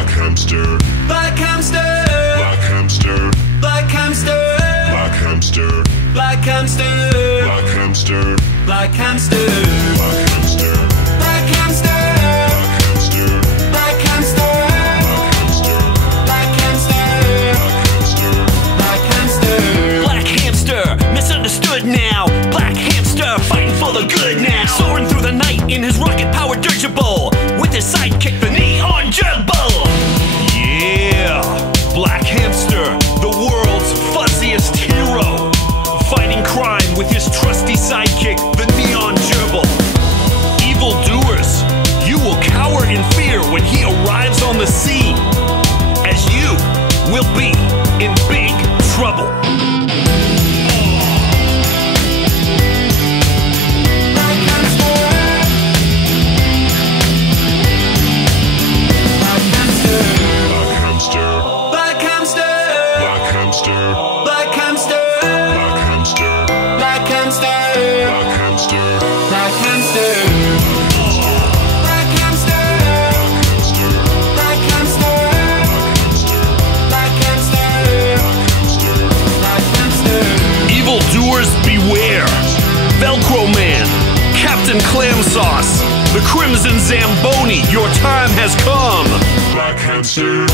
Black hamster. Black hamster. Black hamster. Black hamster. Black hamster. Black hamster. Black hamster. Black hamster. Black hamster. Black hamster. Black hamster. Black hamster. Black hamster. Black hamster, misunderstood now. Black hamster, fighting for the good now. Soaring through the night in his rocket-powered dirigible, with his sidekick, the Neon Gerbil. Yeah, Black Hamster, the world's fuzziest hero, fighting crime with his trusty sidekick, the Neon Gerbil. Evildoers, you will cower in fear when he arrives on the scene, as you will be in big trouble. Beware! Velcro Man, Captain Clam Sauce, the Crimson Zamboni, your time has come! Black hamster.